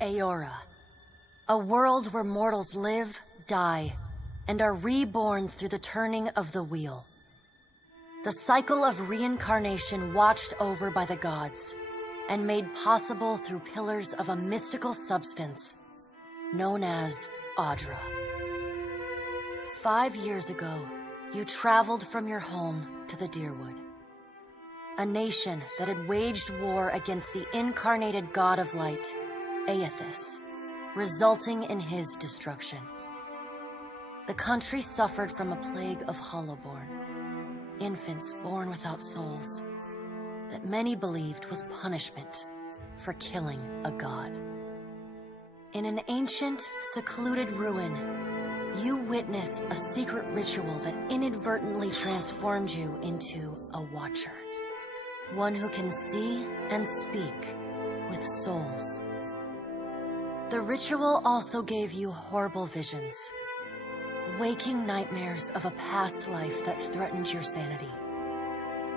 Aora. A world where mortals live, die, and are reborn through the turning of the wheel. The cycle of reincarnation watched over by the gods, and made possible through pillars of a mystical substance known as Audra. 5 years ago, you traveled from your home to the Deerwood, a nation that had waged war against the incarnated god of light, Aethys, resulting in his destruction. The country suffered from a plague of hollowborn, infants born without souls, that many believed was punishment for killing a god. In an ancient, secluded ruin, you witnessed a secret ritual that inadvertently transformed you into a Watcher. One who can see and speak with souls. The ritual also gave you horrible visions, waking nightmares of a past life that threatened your sanity.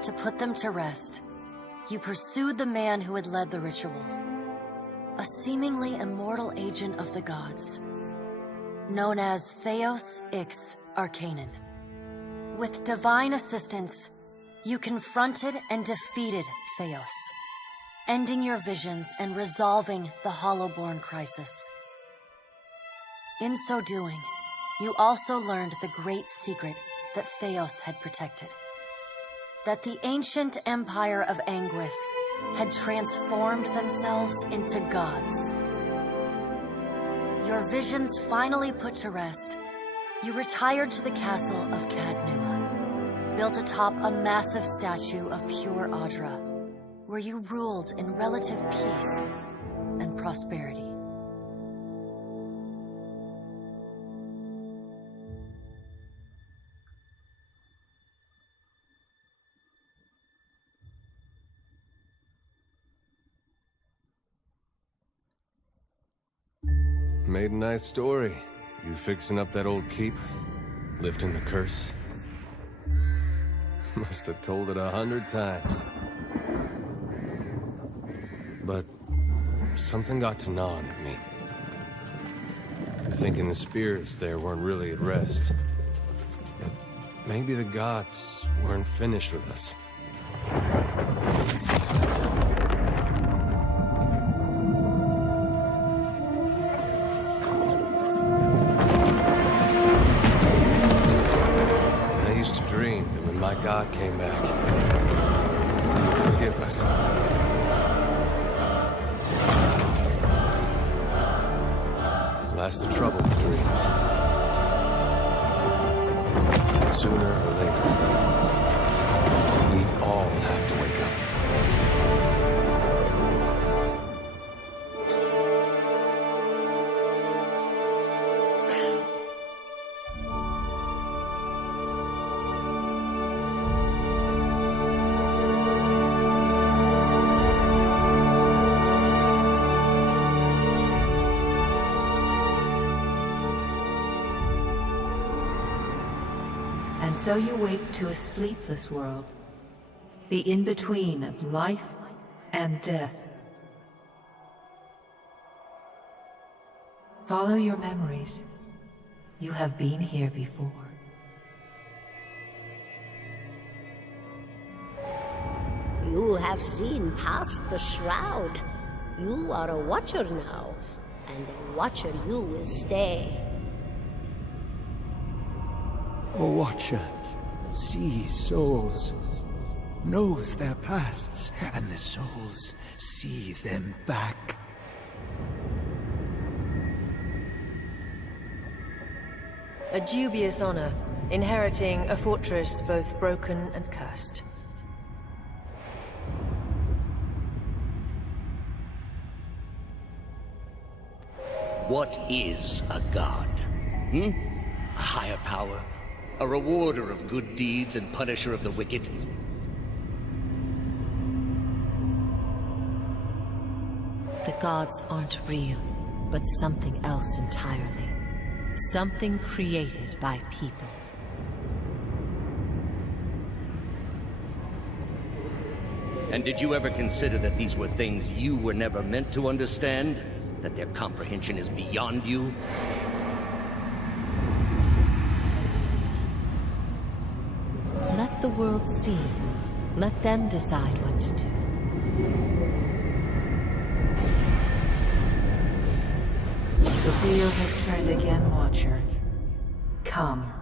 To put them to rest, you pursued the man who had led the ritual, a seemingly immortal agent of the gods, known as Theos Ix Arcanon. With divine assistance, you confronted and defeated Theos, ending your visions and resolving the Hollowborn crisis. In so doing, you also learned the great secret that Theos had protected. That the ancient empire of Anguith had transformed themselves into gods. Your visions finally put to rest, you retired to the castle of Cadnua, built atop a massive statue of pure Audra, where you ruled in relative peace and prosperity. Made a nice story. You fixing up that old keep? Lifting the curse? Must have told it 100 times. But something got to gnawing at me. Thinking the spirits there weren't really at rest. But maybe the gods weren't finished with us. My God came back. He would forgive us. Last the trouble with dreams. Sooner or later, we all have to wake up. And so you wake to a sleepless world, the in-between of life and death. Follow your memories. You have been here before. You have seen past the shroud. You are a Watcher now, and a Watcher you will stay. A Watcher sees souls, knows their pasts, and the souls see them back. A dubious honor, inheriting a fortress both broken and cursed. What is a god? A higher power? A rewarder of good deeds and punisher of the wicked? The gods aren't real, but something else entirely. Something created by people. And did you ever consider that these were things you were never meant to understand? That their comprehension is beyond you? Let the world see. Let them decide what to do. The wheel has turned again, Watcher. Come.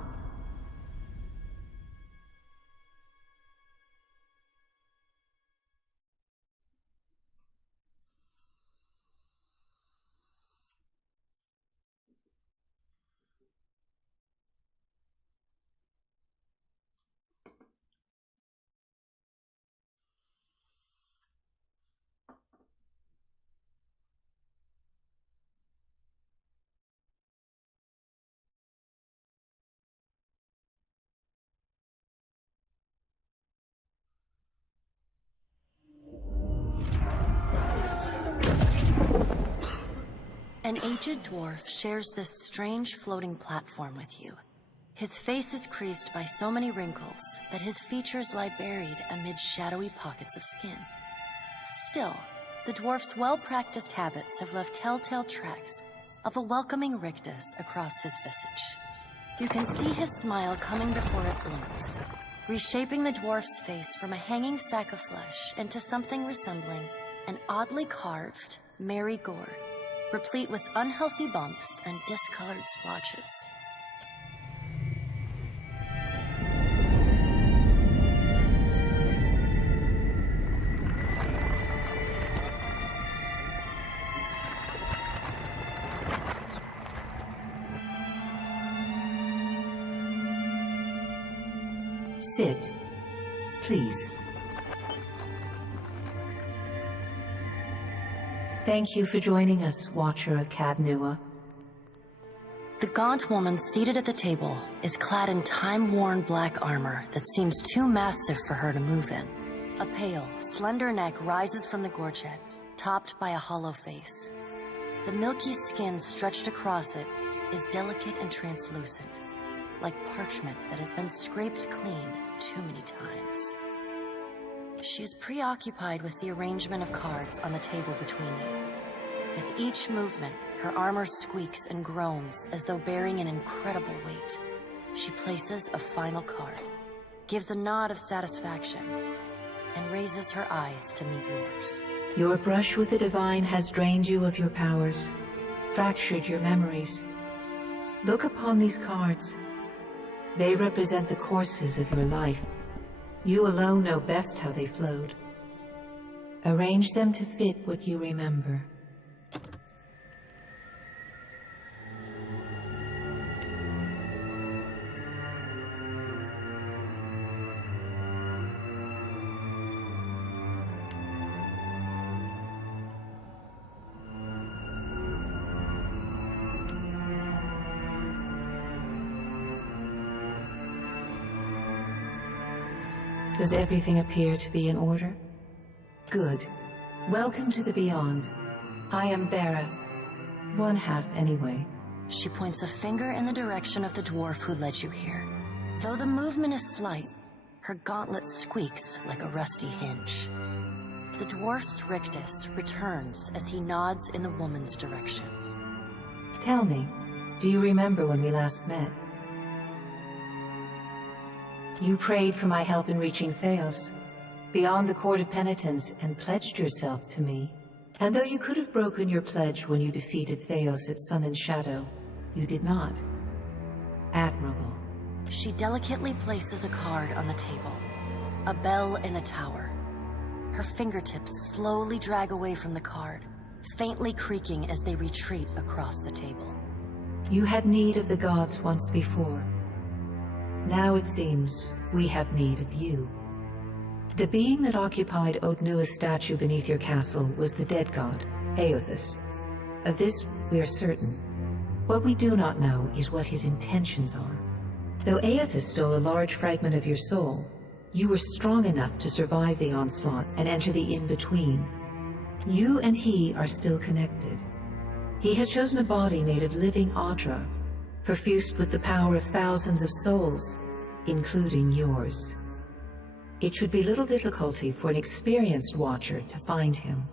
An aged dwarf shares this strange floating platform with you. His face is creased by so many wrinkles that his features lie buried amid shadowy pockets of skin. Still, the dwarf's well-practiced habits have left telltale tracks of a welcoming rictus across his visage. You can see his smile coming before it blooms, reshaping the dwarf's face from a hanging sack of flesh into something resembling an oddly carved, merry gourd, replete with unhealthy bumps and discolored splotches. Sit, please. Thank you for joining us, Watcher of Cadnua. The gaunt woman seated at the table is clad in time-worn black armor that seems too massive for her to move in. A pale, slender neck rises from the gorget, topped by a hollow face. The milky skin stretched across it is delicate and translucent, like parchment that has been scraped clean too many times. She is preoccupied with the arrangement of cards on the table between you. With each movement, her armor squeaks and groans as though bearing an incredible weight. She places a final card, gives a nod of satisfaction, and raises her eyes to meet yours. Your brush with the divine has drained you of your powers, fractured your memories. Look upon these cards. They represent the courses of your life. You alone know best how they flowed. Arrange them to fit what you remember. Does everything appear to be in order? Good. Welcome to the Beyond. I am Vera. One half, anyway. She points a finger in the direction of the dwarf who led you here. Though the movement is slight, her gauntlet squeaks like a rusty hinge. The dwarf's rictus returns as he nods in the woman's direction. Tell me, do you remember when we last met? You prayed for my help in reaching Theos, beyond the Court of Penitence, and pledged yourself to me. And though you could have broken your pledge when you defeated Theos at Sun and Shadow, you did not. Admirable. She delicately places a card on the table. A bell in a tower. Her fingertips slowly drag away from the card, faintly creaking as they retreat across the table. You had need of the gods once before. Now it seems we have need of you. The being that occupied Odnua's statue beneath your castle was the dead god, Aothus. Of this we are certain. What we do not know is what his intentions are. Though Aothus stole a large fragment of your soul, you were strong enough to survive the onslaught and enter the in-between. You and he are still connected. He has chosen a body made of living Audra, perfused with the power of thousands of souls, including yours. It should be little difficulty for an experienced watcher to find him.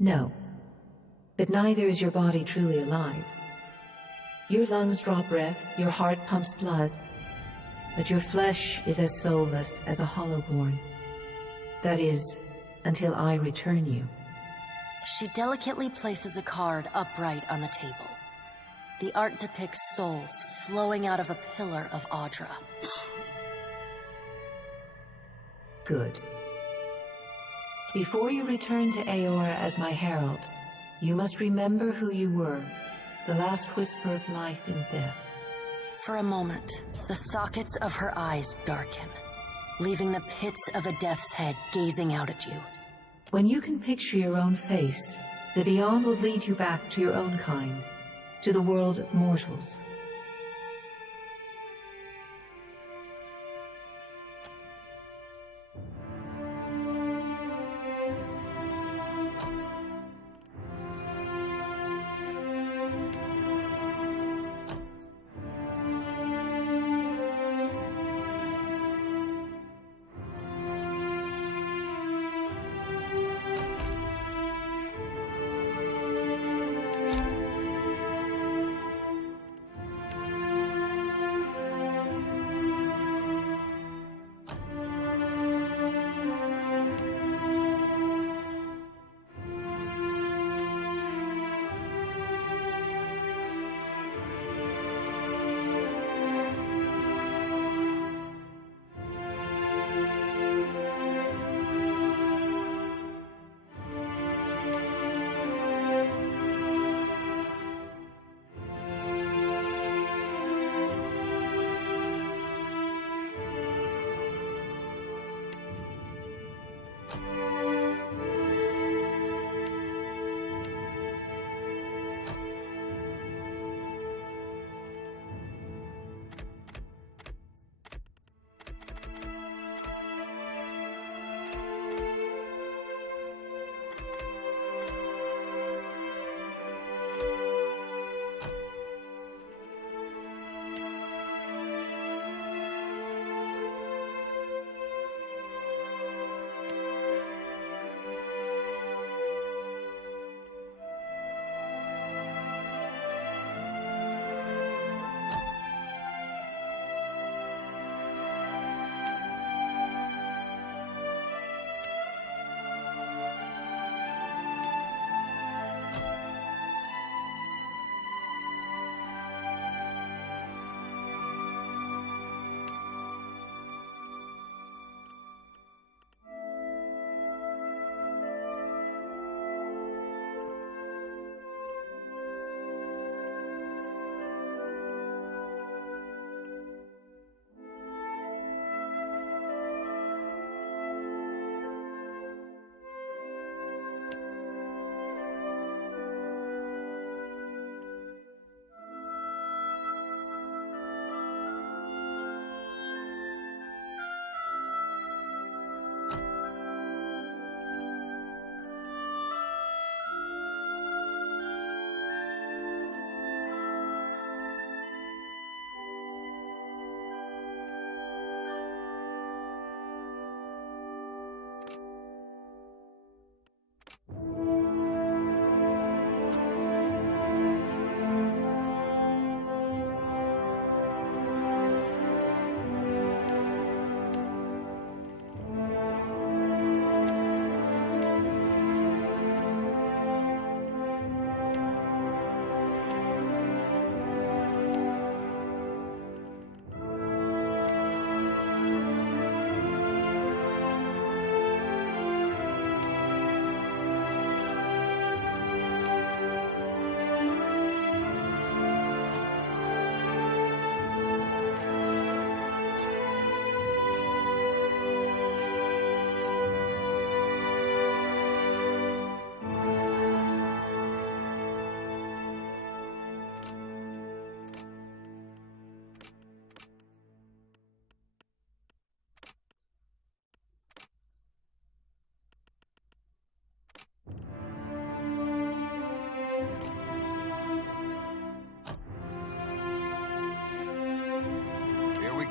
No. but neither is your body truly alive. Your lungs draw breath, your heart pumps blood, but your flesh is as soulless as a hollowborn. That is, until I return you. She delicately places a card upright on the table. The art depicts souls flowing out of a pillar of Audra. Good. Before you return to Aora as my herald, you must remember who you were, the last whisper of life and death. For a moment, the sockets of her eyes darken, leaving the pits of a death's head gazing out at you. When you can picture your own face, the Beyond will lead you back to your own kind, to the world of mortals.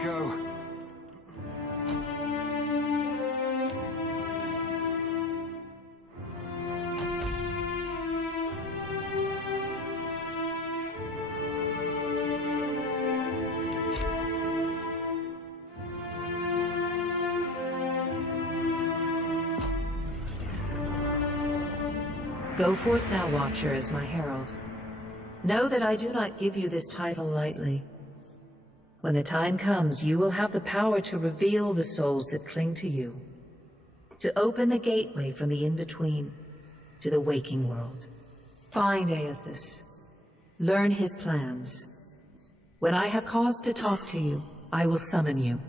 go. Go forth now, Watcher, as my herald. Know that I do not give you this title lightly. When the time comes, you will have the power to reveal the souls that cling to you, to open the gateway from the in-between to the waking world. Find Aethys. Learn his plans. When I have cause to talk to you, I will summon you.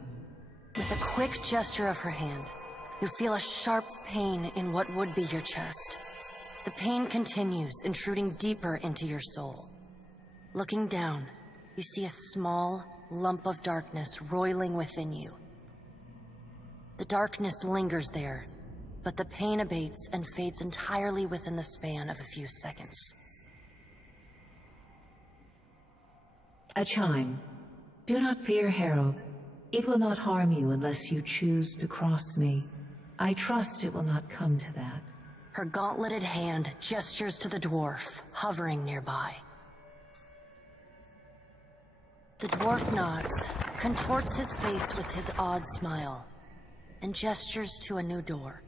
With a quick gesture of her hand, you feel a sharp pain in what would be your chest. The pain continues, intruding deeper into your soul. Looking down, you see a small lump of darkness roiling within you. The darkness lingers there, but the pain abates and fades entirely within the span of a few seconds. A chime. Do not fear, Herald. It will not harm you unless you choose to cross me. I trust it will not come to that. Her gauntleted hand gestures to the dwarf, hovering nearby. The dwarf nods, contorts his face with his odd smile, and gestures to a new door.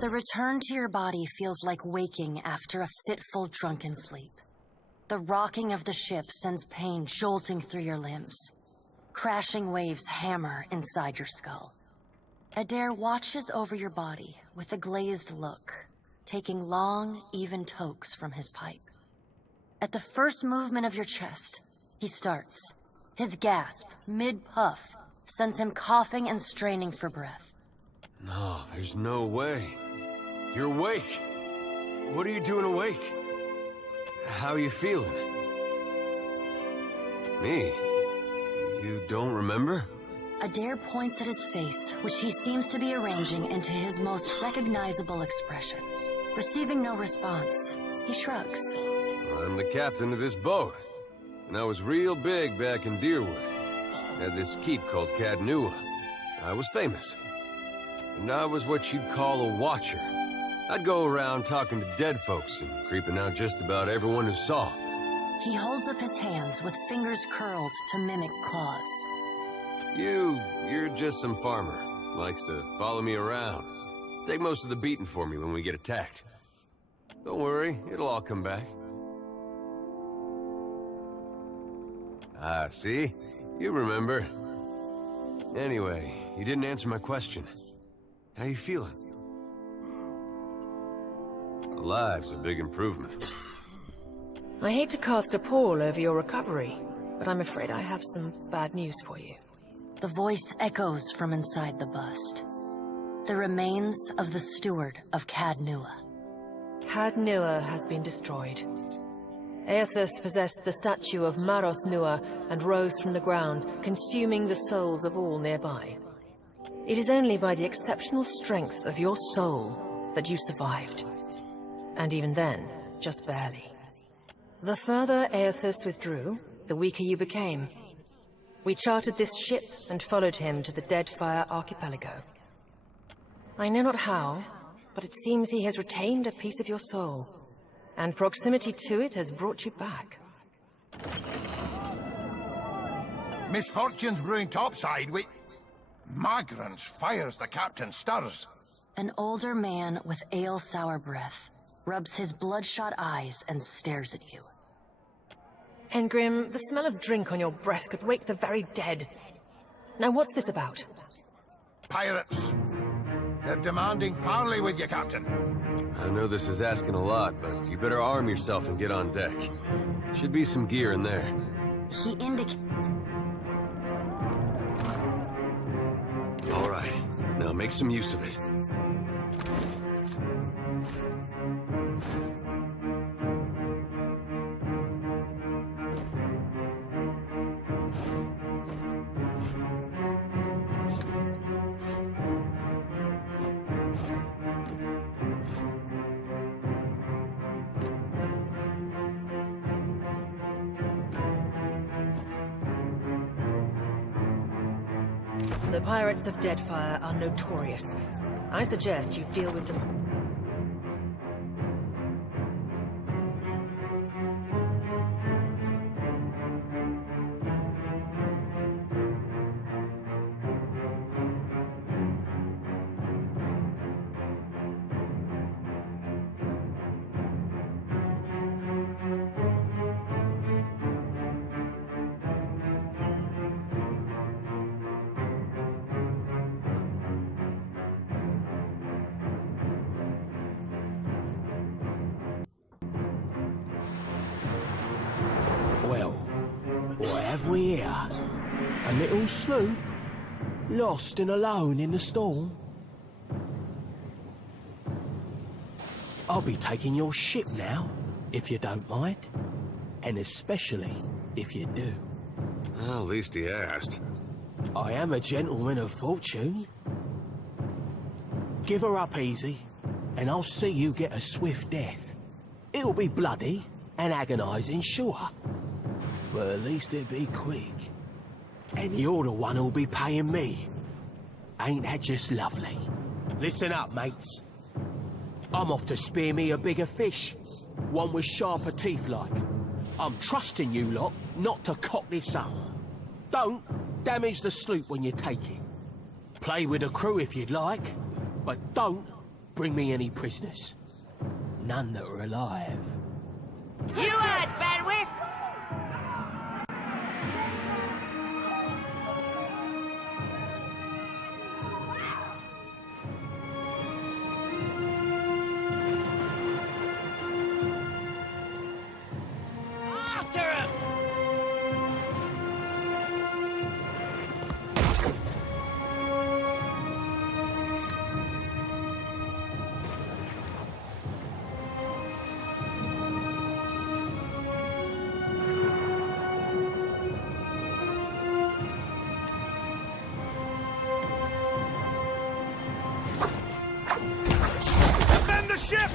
The return to your body feels like waking after a fitful drunken sleep. The rocking of the ship sends pain jolting through your limbs. Crashing waves hammer inside your skull. Adair watches over your body with a glazed look, taking long, even tokes from his pipe. At the first movement of your chest, he starts. His gasp, mid-puff, sends him coughing and straining for breath. No, there's no way. You're awake. What are you doing awake? How are you feeling? Me? You don't remember? Adair points at his face, which he seems to be arranging into his most recognizable expression. Receiving no response, he shrugs. I'm the captain of this boat, and I was real big back in Deerwood. Had this keep called Cadnua. I was famous. And I was what you'd call a watcher. I'd go around talking to dead folks and creeping out just about everyone who saw. He holds up his hands with fingers curled to mimic claws. You're just some farmer. Likes to follow me around. Take most of the beating for me when we get attacked. Don't worry, it'll all come back. Ah, see? You remember. Anyway, you didn't answer my question. How you feeling? Alive's a big improvement. I hate to cast a pall over your recovery, but I'm afraid I have some bad news for you. The voice echoes from inside the bust. The remains of the steward of Cadnua. Cadnua has been destroyed. Aethys possessed the statue of Maros Nua and rose from the ground, consuming the souls of all nearby. It is only by the exceptional strength of your soul that you survived. And even then, just barely. The further Aethys withdrew, the weaker you became. We chartered this ship and followed him to the Deadfire archipelago. I know not how, but it seems he has retained a piece of your soul, and proximity to it has brought you back. Misfortune's brewing topside. Magrants fires the captain stirs. An older man with ale-sour breath rubs his bloodshot eyes and stares at you. Engrim, the smell of drink on your breath could wake the very dead. Now what's this about? Pirates. They're demanding parley with you, Captain. I know this is asking a lot, but you better arm yourself and get on deck. Should be some gear in there. He indicated... All right, now make some use of it. The pirates of Deadfire are notorious. I suggest you deal with them. Well, what have we here? A little sloop? Lost and alone in the storm? I'll be taking your ship now, if you don't mind. And especially if you do. Well, at least he asked. I am a gentleman of fortune. Give her up easy, and I'll see you get a swift death. It'll be bloody and agonizing, sure. But at least it'll be quick. And you're the one who'll be paying me. Ain't that just lovely? Listen up, mates. I'm off to spear me a bigger fish. One with sharper teeth like. I'm trusting you lot not to cock this up. Don't damage the sloop when you take it. Play with the crew if you'd like, but don't bring me any prisoners. None that are alive. You heard, Fenwith! After him! Defend the ship!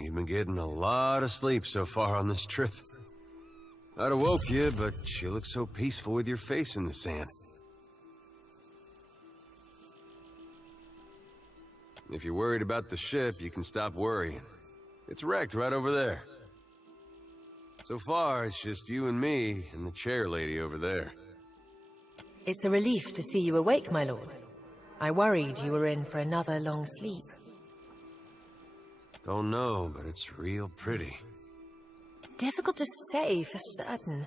You've been getting a lot of sleep so far on this trip. I'd have woke you, but you look so peaceful with your face in the sand. If you're worried about the ship, you can stop worrying. It's wrecked right over there. So far, it's just you and me and the chair lady over there. It's a relief to see you awake, my lord. I worried you were in for another long sleep. Don't know, but it's real pretty. Difficult to say for certain.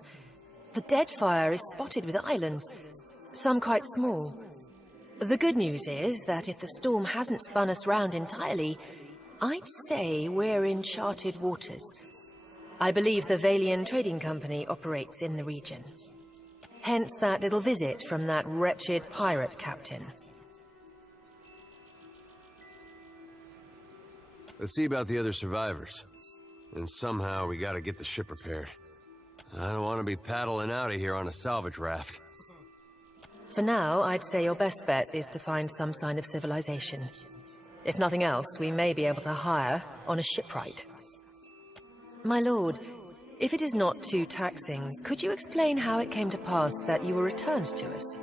The Deadfire is spotted with islands, some quite small. The good news is that if the storm hasn't spun us round entirely, I'd say we're in charted waters. I believe the Valian Trading Company operates in the region. Hence that little visit from that wretched pirate captain. Let's see about the other survivors. And somehow we gotta get the ship repaired. I don't want to be paddling out of here on a salvage raft. For now, I'd say your best bet is to find some sign of civilization. If nothing else, we may be able to hire on a shipwright. My lord, if it is not too taxing, could you explain how it came to pass that you were returned to us?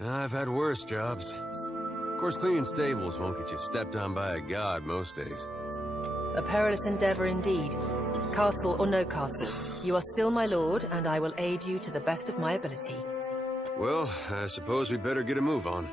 I've had worse jobs. Of course, cleaning stables won't get you stepped on by a god most days. A perilous endeavor indeed. Castle or no castle, you are still my lord, and I will aid you to the best of my ability. Well, I suppose we better get a move on.